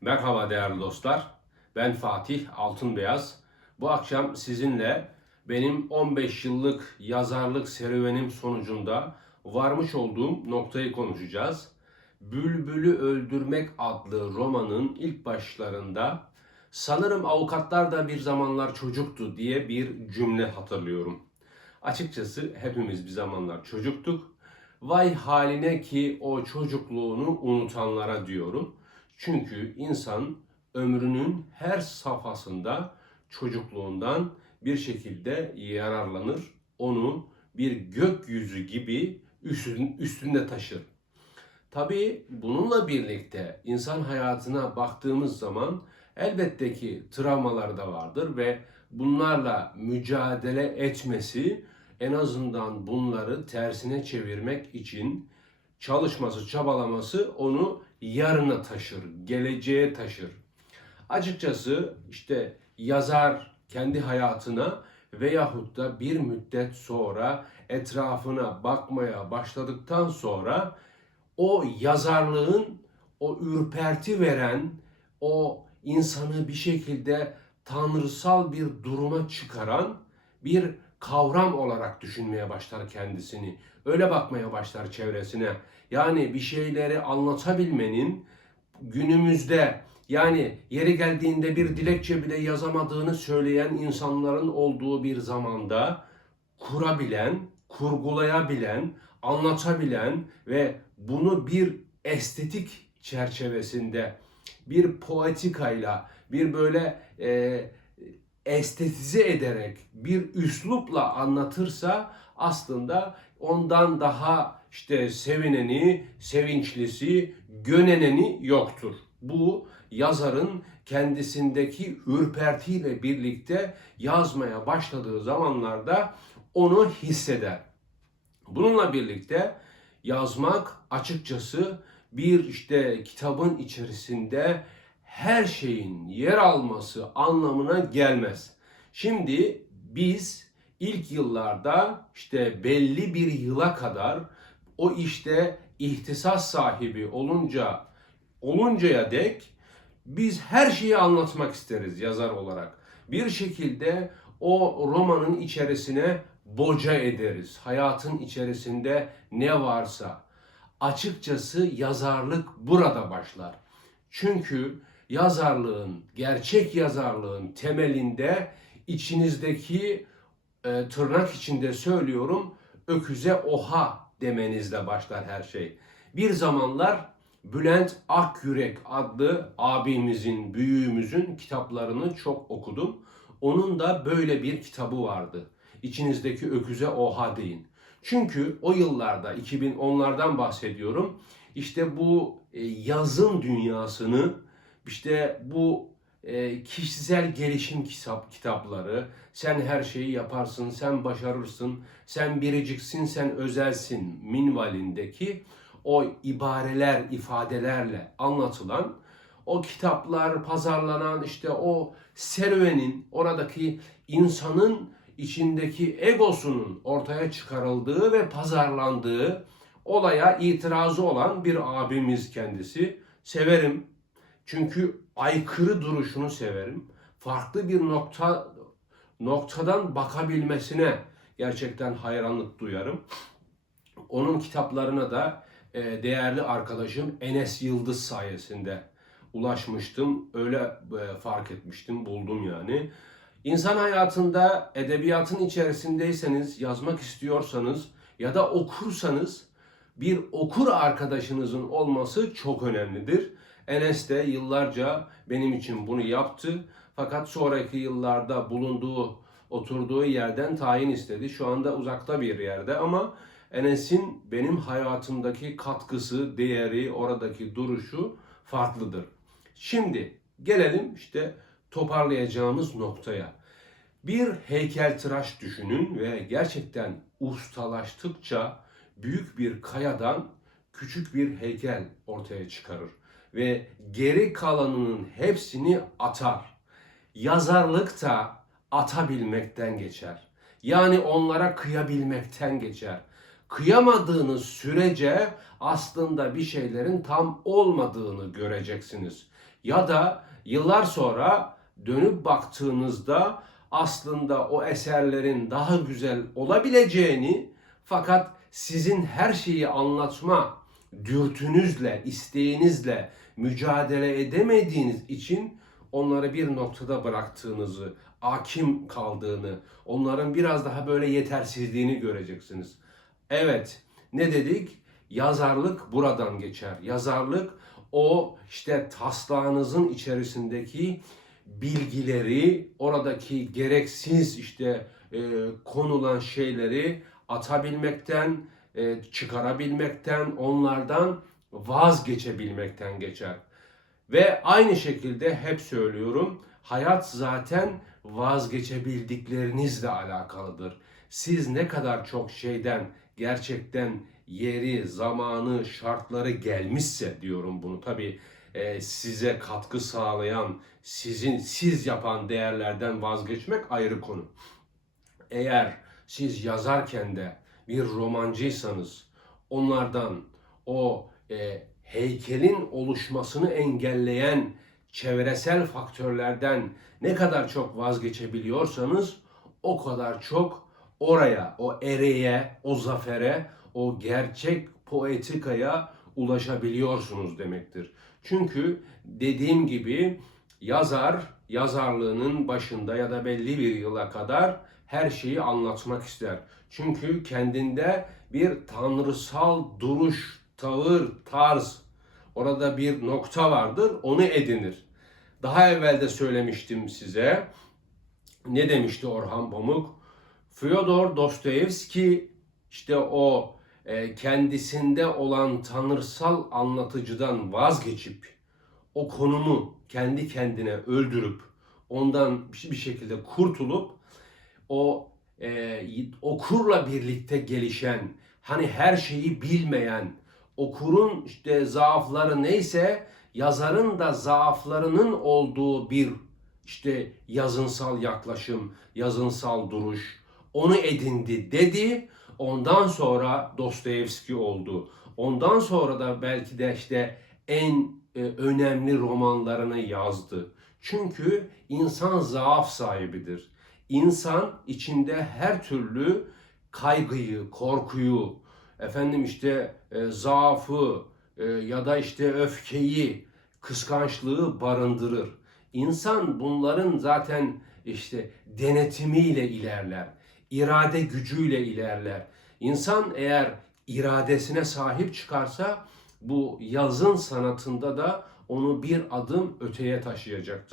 Merhaba değerli dostlar. Ben Fatih Altınbeyaz. Bu akşam sizinle benim 15 yıllık yazarlık serüvenim sonucunda varmış olduğum noktayı konuşacağız. Bülbülü Öldürmek adlı romanın ilk başlarında sanırım avukatlar da bir zamanlar çocuktu diye bir cümle hatırlıyorum. Açıkçası hepimiz bir zamanlar çocuktuk. Vay haline ki o çocukluğunu unutanlara diyorum. Çünkü insan ömrünün her safhasında çocukluğundan bir şekilde yararlanır. Onu bir gökyüzü gibi üstün- üstünde taşır. Tabii bununla birlikte insan hayatına baktığımız zaman elbette ki travmalar da vardır ve bunlarla mücadele etmesi en azından bunları tersine çevirmek için çalışması, çabalaması onu yarına taşır, geleceğe taşır. Açıkçası işte yazar kendi hayatına veyahut da bir müddet sonra etrafına bakmaya başladıktan sonra o yazarlığın o ürperti veren, o insanı bir şekilde tanrısal bir duruma çıkaran bir kavram olarak düşünmeye başlar kendisini. Öyle bakmaya başlar çevresine. Yani bir şeyleri anlatabilmenin günümüzde yani yeri geldiğinde bir dilekçe bile yazamadığını söyleyen insanların olduğu bir zamanda kurabilen, kurgulayabilen, anlatabilen ve bunu bir estetik çerçevesinde bir poetikayla, bir böyle e, estetize ederek, bir üslupla anlatırsa aslında ondan daha işte sevineni, sevinçlisi, göneneni yoktur. Bu yazarın kendisindeki ürpertiyle birlikte yazmaya başladığı zamanlarda onu hisseder. Bununla birlikte yazmak açıkçası bir işte kitabın içerisinde her şeyin yer alması anlamına gelmez. Şimdi biz ilk yıllarda işte belli bir yıla kadar o işte ihtisas sahibi olunca oluncaya dek biz her şeyi anlatmak isteriz yazar olarak. Bir şekilde o romanın içerisine boca ederiz. Hayatın içerisinde ne varsa. Açıkçası yazarlık burada başlar. Çünkü yazarlığın, gerçek yazarlığın temelinde içinizdeki e, tırnak içinde söylüyorum öküze oha demenizle başlar her şey. Bir zamanlar Bülent Akyürek adlı abimizin, büyüğümüzün kitaplarını çok okudum. Onun da böyle bir kitabı vardı. İçinizdeki öküze oha deyin. Çünkü o yıllarda 2010'lardan bahsediyorum. İşte bu e, yazın dünyasını işte bu e, kişisel gelişim kitap kitapları, sen her şeyi yaparsın, sen başarırsın, sen biriciksin, sen özelsin minvalindeki o ibareler, ifadelerle anlatılan o kitaplar pazarlanan işte o serüvenin oradaki insanın içindeki egosunun ortaya çıkarıldığı ve pazarlandığı olaya itirazı olan bir abimiz kendisi. Severim. Çünkü aykırı duruşunu severim. Farklı bir nokta noktadan bakabilmesine gerçekten hayranlık duyarım. Onun kitaplarına da e, değerli arkadaşım Enes Yıldız sayesinde ulaşmıştım. Öyle e, fark etmiştim, buldum yani. İnsan hayatında edebiyatın içerisindeyseniz, yazmak istiyorsanız ya da okursanız bir okur arkadaşınızın olması çok önemlidir. Enes de yıllarca benim için bunu yaptı. Fakat sonraki yıllarda bulunduğu, oturduğu yerden tayin istedi. Şu anda uzakta bir yerde ama Enes'in benim hayatımdaki katkısı, değeri, oradaki duruşu farklıdır. Şimdi gelelim işte toparlayacağımız noktaya. Bir heykeltıraş düşünün ve gerçekten ustalaştıkça büyük bir kayadan küçük bir heykel ortaya çıkarır ve geri kalanının hepsini atar. Yazarlık da atabilmekten geçer. Yani onlara kıyabilmekten geçer. kıyamadığınız sürece aslında bir şeylerin tam olmadığını göreceksiniz. Ya da yıllar sonra dönüp baktığınızda aslında o eserlerin daha güzel olabileceğini fakat sizin her şeyi anlatma dürtünüzle, isteğinizle mücadele edemediğiniz için onları bir noktada bıraktığınızı, akim kaldığını, onların biraz daha böyle yetersizliğini göreceksiniz. Evet, ne dedik? Yazarlık buradan geçer. Yazarlık o işte taslağınızın içerisindeki bilgileri, oradaki gereksiz işte e, konulan şeyleri atabilmekten, e, çıkarabilmekten, onlardan vazgeçebilmekten geçer. Ve aynı şekilde hep söylüyorum, hayat zaten vazgeçebildiklerinizle alakalıdır. Siz ne kadar çok şeyden gerçekten yeri, zamanı, şartları gelmişse diyorum bunu. Tabii e, size katkı sağlayan, sizin siz yapan değerlerden vazgeçmek ayrı konu. Eğer siz yazarken de bir romancıysanız onlardan o e, heykelin oluşmasını engelleyen çevresel faktörlerden ne kadar çok vazgeçebiliyorsanız o kadar çok oraya, o ereğe, o zafere, o gerçek poetikaya ulaşabiliyorsunuz demektir. Çünkü dediğim gibi yazar yazarlığının başında ya da belli bir yıla kadar her şeyi anlatmak ister. Çünkü kendinde bir tanrısal duruş, tavır, tarz, orada bir nokta vardır, onu edinir. Daha evvel de söylemiştim size. Ne demişti Orhan Pamuk? Fyodor Dostoyevski işte o e, kendisinde olan tanrısal anlatıcıdan vazgeçip o konumu kendi kendine öldürüp ondan bir şekilde kurtulup o e, okurla birlikte gelişen hani her şeyi bilmeyen okurun işte zaafları neyse yazarın da zaaflarının olduğu bir işte yazınsal yaklaşım, yazınsal duruş onu edindi dedi. Ondan sonra Dostoyevski oldu. Ondan sonra da belki de işte en e, önemli romanlarını yazdı. Çünkü insan zaaf sahibidir. İnsan içinde her türlü kaygıyı, korkuyu, efendim işte e, zaafı e, ya da işte öfkeyi, kıskançlığı barındırır. İnsan bunların zaten işte denetimiyle ilerler, irade gücüyle ilerler. İnsan eğer iradesine sahip çıkarsa bu yazın sanatında da onu bir adım öteye taşıyacaktır.